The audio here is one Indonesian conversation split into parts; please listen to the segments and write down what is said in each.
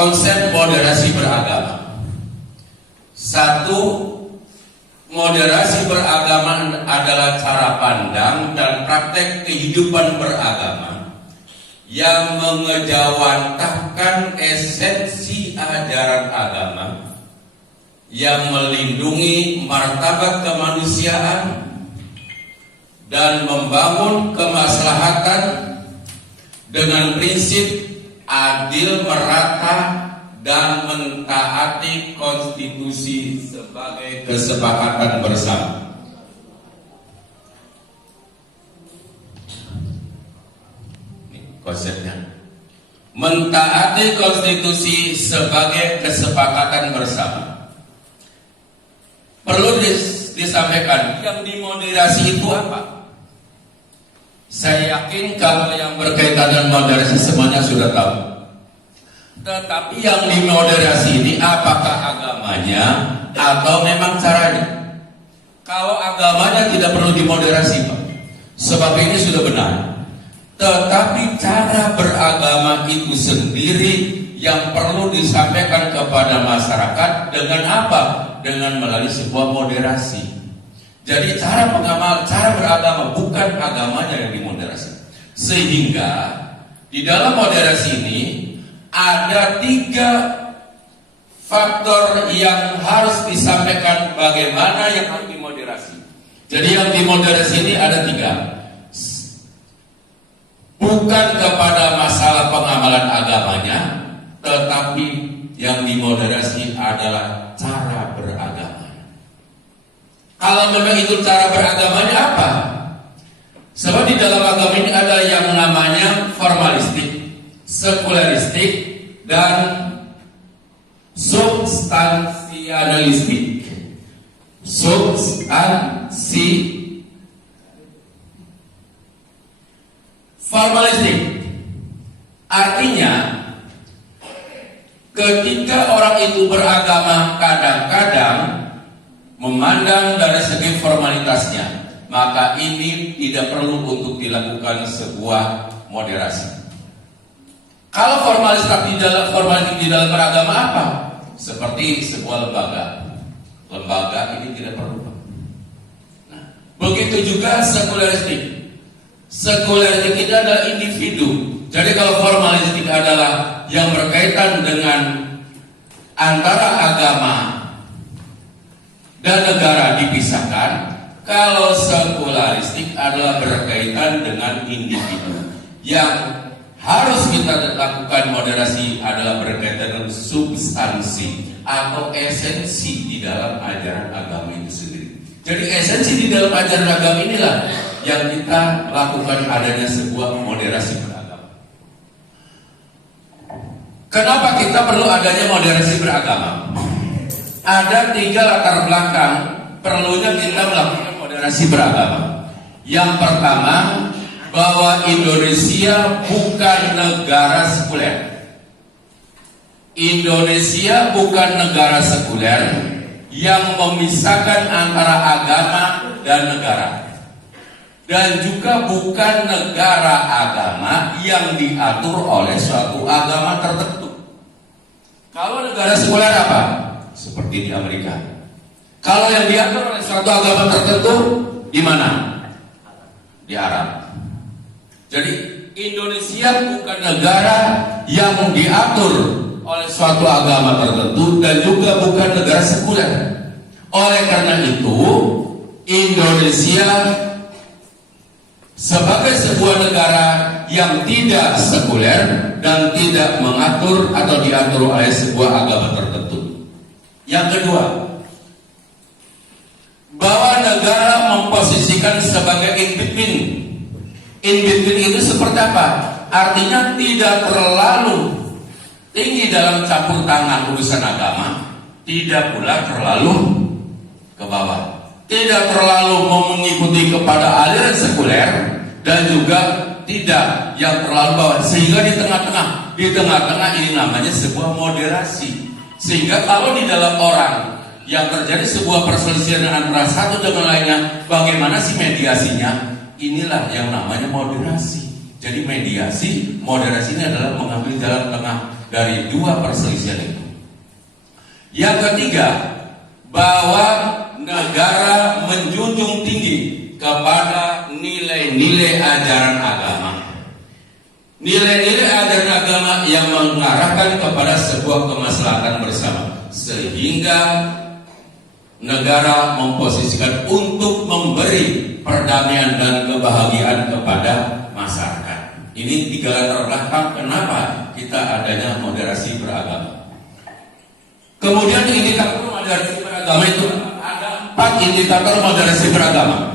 konsep moderasi beragama. Satu, moderasi beragama adalah cara pandang dan praktek kehidupan beragama yang mengejawantahkan esensi ajaran agama, yang melindungi martabat kemanusiaan dan membangun kemaslahatan dengan prinsip adil, merata, dan mentaati konstitusi sebagai kesepakatan bersama. Ini konsepnya. Mentaati konstitusi sebagai kesepakatan bersama. Perlu disampaikan, yang dimoderasi itu apa? Saya yakin kalau yang berkaitan dengan moderasi semuanya sudah tahu. Tetapi yang dimoderasi ini apakah agamanya atau memang caranya? Kalau agamanya tidak perlu dimoderasi, Pak, sebab ini sudah benar. Tetapi cara beragama itu sendiri yang perlu disampaikan kepada masyarakat dengan apa? Dengan melalui sebuah moderasi. Jadi cara beragama, bukan agamanya yang dimoderasi. Sehingga di dalam moderasi ini ada 3 faktor yang harus disampaikan bagaimana yang harus dimoderasi. Jadi yang dimoderasi ini ada 3. Bukan kepada masalah pengamalan agamanya, tetapi yang dimoderasi adalah cara beragama. Kalau memang itu cara beragamanya apa? Sebab di dalam agama ini ada yang namanya formalistik, sekularistik, dan substansialistik. Formalistik artinya ketika orang itu beragama kadang-kadang memandang dari segi formalitasnya, maka ini tidak perlu untuk dilakukan sebuah moderasi. Kalau formalitas di dalam beragama apa? Seperti sebuah lembaga ini tidak perlu. Nah, begitu juga sekularistik. Sekularistik itu adalah individu. Jadi kalau formalistik adalah yang berkaitan dengan antara agama dan negara dipisahkan, kalau sekularistik adalah berkaitan dengan individu. Yang harus kita lakukan moderasi adalah berkaitan dengan substansi atau esensi di dalam ajaran agama itu sendiri. Jadi esensi di dalam ajaran agama inilah yang kita lakukan adanya sebuah moderasi beragama. Kenapa kita perlu adanya moderasi beragama? Ada 3 latar belakang perlunya kita melakukan moderasi beragama. Yang pertama, bahwa Indonesia bukan negara sekuler. Indonesia bukan negara sekuler yang memisahkan antara agama dan negara. Dan juga bukan negara agama yang diatur oleh suatu agama tertentu. Kalau negara sekuler apa? Seperti di Amerika. Kalau yang diatur oleh suatu agama tertentu, di mana? Di Arab. Jadi Indonesia bukan negara yang diatur oleh suatu agama tertentu dan juga bukan negara sekuler. Oleh karena itu, Indonesia sebagai sebuah negara yang tidak sekuler dan tidak mengatur atau diatur oleh sebuah agama tertentu. Yang kedua, bahwa negara memposisikan sebagai in between. In between itu seperti apa? Artinya tidak terlalu tinggi dalam campur tangan urusan agama, tidak pula terlalu ke bawah. Tidak terlalu mengikuti kepada aliran sekuler dan juga tidak yang terlalu bawah, sehingga di tengah-tengah ini namanya sebuah moderasi. Sehingga kalau di dalam orang yang terjadi sebuah perselisihan antara satu dengan lainnya, bagaimana sih mediasinya? Inilah yang namanya moderasi. Jadi moderasi ini adalah mengambil jalan tengah dari dua perselisihan itu. Yang ketiga, bahwa negara menjunjung tinggi kepada nilai-nilai ajaran agama. Nilai-nilai ajaran agama yang mengarahkan kepada sebuah kemaslahatan bersama, sehingga negara memposisikan untuk memberi perdamaian dan kebahagiaan kepada masyarakat. Ini tiga latar belakang kenapa kita adanya moderasi beragama. Kemudian indikator moderasi beragama itu ada 4 indikator moderasi beragama.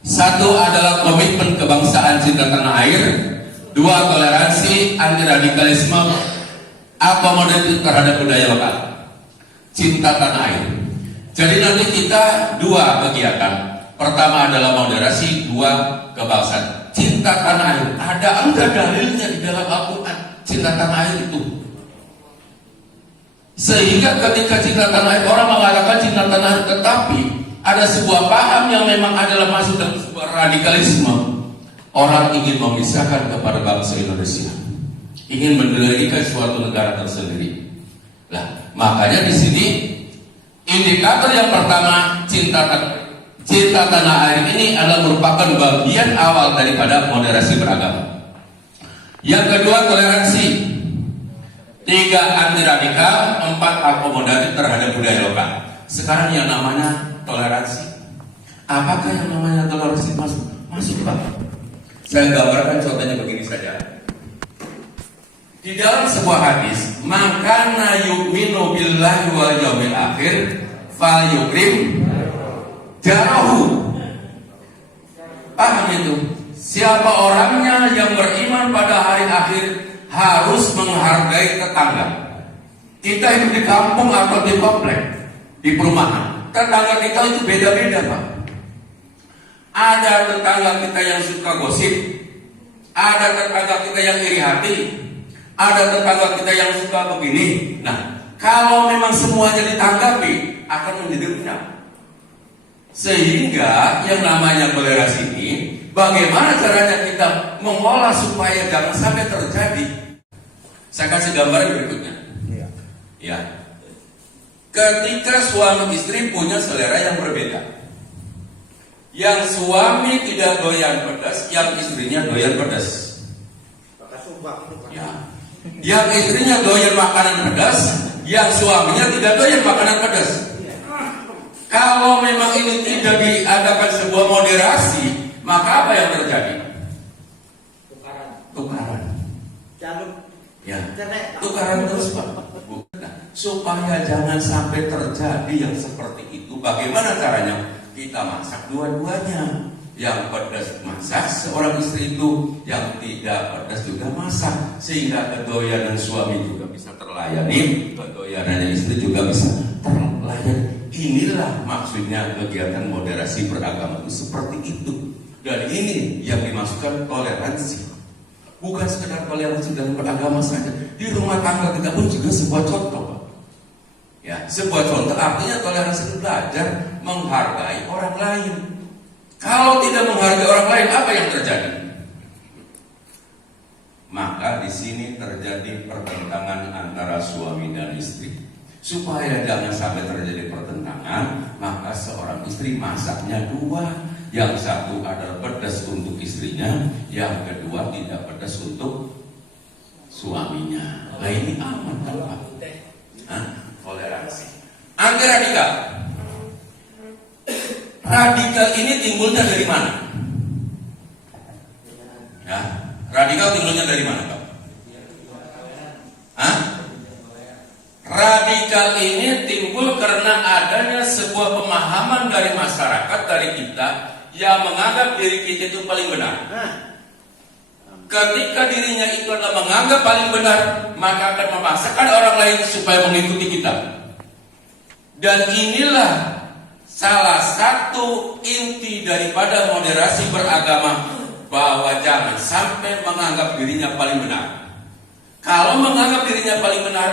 Satu adalah komitmen kebangsaan cinta tanah air. 2, toleransi, anti radikalisme, akomodatif terhadap budaya lokal, cinta tanah air. Jadi nanti kita 2 kegiatan. Pertama adalah moderasi, 2 kebangsaan. Cinta tanah air. Ada enggak dalilnya di dalam Al-Quran cinta tanah air itu? Sehingga ketika cinta tanah air, orang mengatakan cinta tanah air, tetapi ada sebuah paham yang memang adalah masuk dalam sebuah radikalisme. Orang ingin memisahkan kepada bangsa Indonesia, ingin mendirikan suatu negara tersendiri. Nah, makanya di sini indikator yang pertama cinta tanah air ini adalah merupakan bagian awal daripada moderasi beragama. Yang kedua, toleransi. 3, anti radikal. 4, akomodatif terhadap budaya lokal. Sekarang yang namanya toleransi, apakah yang namanya toleransi masuk Pak? Saya gambarkan contohnya begini saja. Di dalam sebuah hadis, "Makana yu'minu billahi wal yaumil akhir falyukrim jarahu." Paham itu? Siapa orangnya yang beriman pada hari akhir harus menghargai tetangga. Kita hidup di kampung atau di komplek, di perumahan, tetangga kita itu beda-beda Pak. Ada tetangga kita yang suka gosip, ada tetangga kita yang iri hati, ada tetangga kita yang suka begini. Nah, kalau memang semuanya ditanggapi akan menjadi runyam. Sehingga yang namanya toleransi ini, bagaimana caranya kita mengolah supaya jangan sampai terjadi. Saya kasih gambar berikutnya. Ya. Ketika suami istri punya selera yang berbeda, yang suami tidak doyan pedas, yang istrinya doyan pedas. Ya. Yang istrinya doyan makanan pedas, yang suaminya tidak doyan makanan pedas. Kalau memang ini tidak diadakan sebuah moderasi, maka apa yang terjadi? Tukaran. Ya. Tukaran terus Pak. Nah, supaya jangan sampai terjadi yang seperti itu, bagaimana caranya? Kita masak dua-duanya. Yang pedas masak seorang istri itu, yang tidak pedas juga masak, sehingga kedoyanan suami juga bisa terlayani, kedoyanan istri juga bisa terlayani. Inilah maksudnya kegiatan moderasi beragama itu seperti itu. Dan ini yang dimasukkan toleransi. Bukan sekedar toleransi dalam beragama saja, di rumah tangga kita pun juga sebuah contoh. Ya, sebuah contoh artinya toleransi itu belajar menghargai orang lain. Kalau tidak menghargai orang lain, apa yang terjadi? Maka di sini terjadi pertentangan antara suami dan istri. Supaya jangan sampai terjadi pertentangan, maka seorang istri masaknya 2. Yang satu adalah pedas untuk istrinya, yang kedua tidak pedas untuk suaminya. Nah ini aman kan Pak? Toleransi. Anti radikal. Radikal ini timbulnya dari mana? Ya, radikal timbulnya dari mana Pak? Radikal ini timbul karena adanya sebuah pemahaman dari masyarakat, dari kita, yang menganggap diri kita itu paling benar. Ketika dirinya itu adalah menganggap paling benar, maka akan memaksakan orang lain supaya mengikuti kita. Dan inilah salah satu inti daripada moderasi beragama, bahwa jangan sampai menganggap dirinya paling benar. Kalau menganggap dirinya paling benar,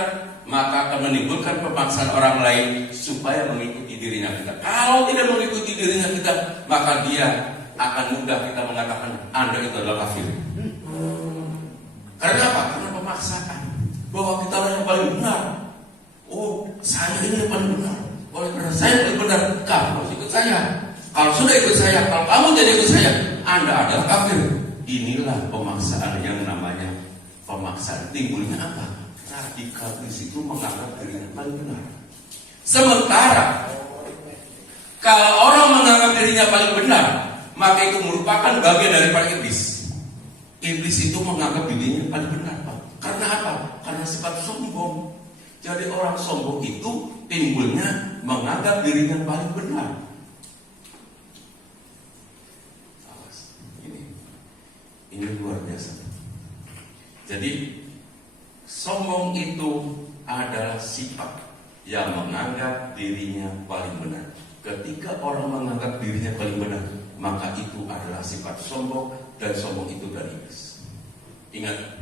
maka akan menimbulkan pemaksaan orang lain supaya mengikuti dirinya kita. Kalau tidak mengikuti dirinya kita, maka dia akan mudah kita mengatakan Anda itu adalah kafir. Karena apa? Karena pemaksaan. bahwa kita orang yang paling benar. Oh, saya ini yang paling benar. Oleh karena saya paling benar, kamu harus ikut saya. Kalau sudah ikut saya, kalau kamu jadi ikut saya, Anda adalah kafir. Inilah pemaksaan yang namanya pemaksaan. Timbulnya apa? Radikalis itu menganggap dirinya paling benar. Sementara kalau orang menganggap dirinya paling benar, maka itu merupakan bagian daripada iblis. Iblis itu menganggap dirinya paling benar, Pak. Karena apa? Karena sifat sombong. Jadi orang sombong itu timbulnya menganggap dirinya paling benar. Ini luar biasa. Jadi sombong itu adalah sifat yang menganggap dirinya paling benar. Ketika orang menganggap dirinya paling benar, maka itu adalah sifat sombong, dan sombong itu dari iblis. Ingat,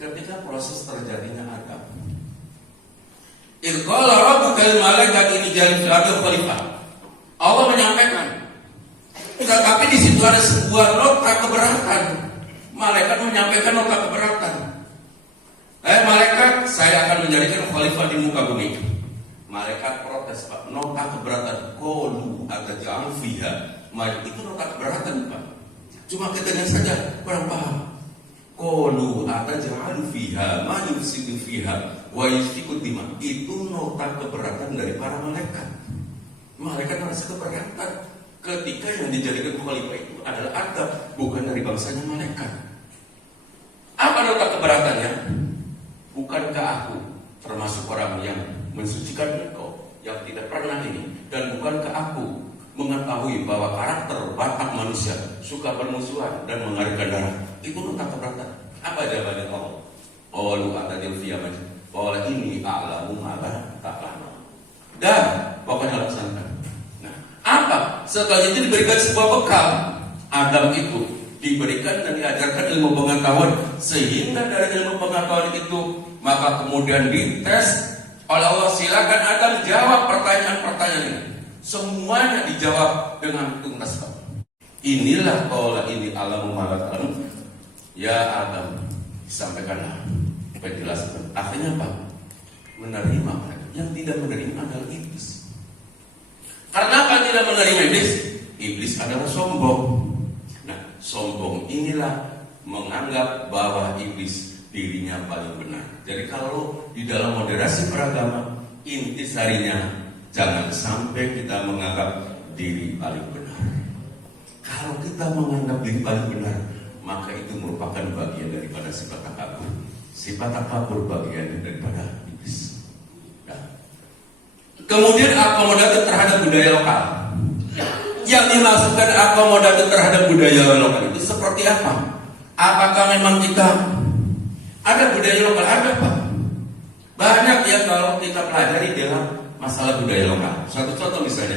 ketika proses terjadinya Adam, Qala rabbuka lil malaikati inni ja'ilun fil ardi khalifah. Allah menyampaikan, tetapi di situ ada sebuah nota keberatan. Malaikat menyampaikan nota keberatan. Malaikat, saya akan menjadikan khalifah di muka bumi. Malaikat protes, Pak. Nota keberatan. Qalu ataj'alu fiha. Itu nota keberatan, Pak. Cuma katanya saja kurang paham. Qalu ataj'alu fiha ma yufsidu fiha wa yasfiku dima. Itu nota keberatan dari para malaikat. Malaikat merasa keberatan ketika yang dijadikan khalifah itu adalah Adam, bukan dari bangsanya malaikat. Apa nota keberatannya? Bukankah aku termasuk orang yang mensucikan engkau, yang tidak pernah ini? Dan bukankah aku mengetahui bahwa karakter watak manusia suka bermusuhan dan mengalirkan darah? Itu nota keberatan. Apa jawabannya Allah? Qalu atadil fiyamah. Qala inni a'lamu ma la ta'lamun. Dan pokoknya laksanakan. Nah, apa? Setelah itu diberikan sebuah bekal. Adam itu diberikan dan diajarkan ilmu pengetahuan, sehingga dari ilmu pengetahuan itu maka kemudian dites oleh Allah. Silakan Adam jawab pertanyaan-pertanyaan ini. Semuanya dijawab dengan tuntas. Inilah qala inni a'lamu ma la ta'lamun. Ya Adam, sampaikanlah penjelasan. Akhirnya apa? Menerima. Yang tidak menerima adalah iblis. Karena apa tidak menerima iblis? Iblis adalah sombong. Nah, sombong inilah menganggap bahwa iblis dirinya paling benar. Jadi kalau di dalam moderasi beragama, intisarinya jangan sampai kita menganggap diri paling benar. Kalau kita menganggap diri paling benar, maka itu merupakan bagian daripada sifat takabur. Sifat takabur bagian daripada iblis. Nah, kemudian akomodatif terhadap budaya lokal. Yang dimaksudkan akomodatif terhadap budaya lokal itu seperti apa? Apakah memang kita ada budaya lokal? Ada, Pak. Banyak ya kalau kita pelajari dalam masalah budaya lokal. Satu contoh misalnya,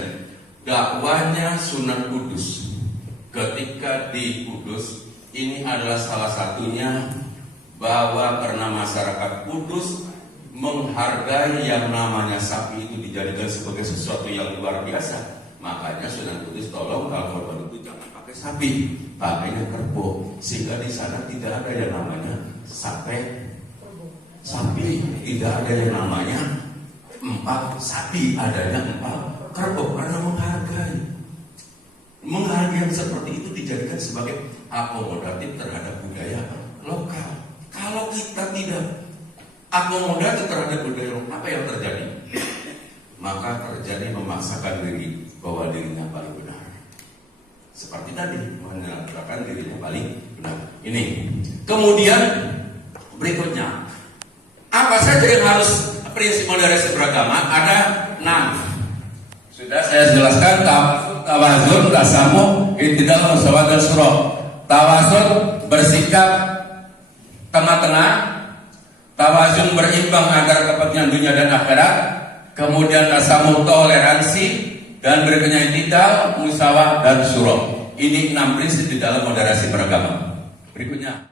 dakwahnya Sunan Kudus. Ketika di Kudus, ini adalah salah satunya bahwa karena masyarakat Kudus menghargai yang namanya sapi itu dijadikan sebagai sesuatu yang luar biasa. Makanya Sunan Kudus tolong kalau korban itu jangan pakai sapi, pakainya kerbau, sehingga di sana tidak ada yang namanya sapi, tidak ada yang namanya empat sapi, adanya empat kerbau, karena menghargai yang seperti itu dijadikan sebagai akomodatif terhadap budaya lokal. Kalau kita tidak akomodatif terhadap budaya lokal, apa yang terjadi? Maka terjadi memaksakan diri bahwa dirinya paling benar. Seperti tadi, menyatakan dirinya paling benar. Ini. Kemudian berikutnya, apa saja yang harus prinsip moderasi beragama? Ada 6. Sudah saya jelaskan. Tawazun, tasamuh, i'tidal, musawat dan surah. Tawazun bersikap tengah-tengah. Tawazun berimbang antara kepentingan dunia dan akhirat. Kemudian tasamuh toleransi. Dan berikutnya i'tidal, musawat dan surah. Ini 6 prinsip di dalam moderasi beragama. Berikutnya.